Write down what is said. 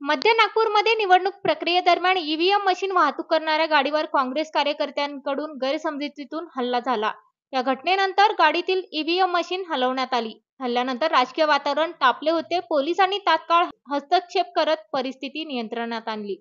मध्य नागपूरमध्ये निवडणूक प्रक्रियेदरम्यान EVM machine वाहतूक करणाऱ्या गाडीवर काँग्रेस कार्यकर्त्यांकडून गैरसमजुतीतून हल्ला झाला। या घटनेनंतर गाडीतील ईव्हीएम मशीन हलवण्यात आली। हल्ल्यानंतर राजकीय वातावरण तापले होते। पोलिसांनी तात्काळ हस्तक्षेप करत परिस्थिती नियंत्रणात आणली।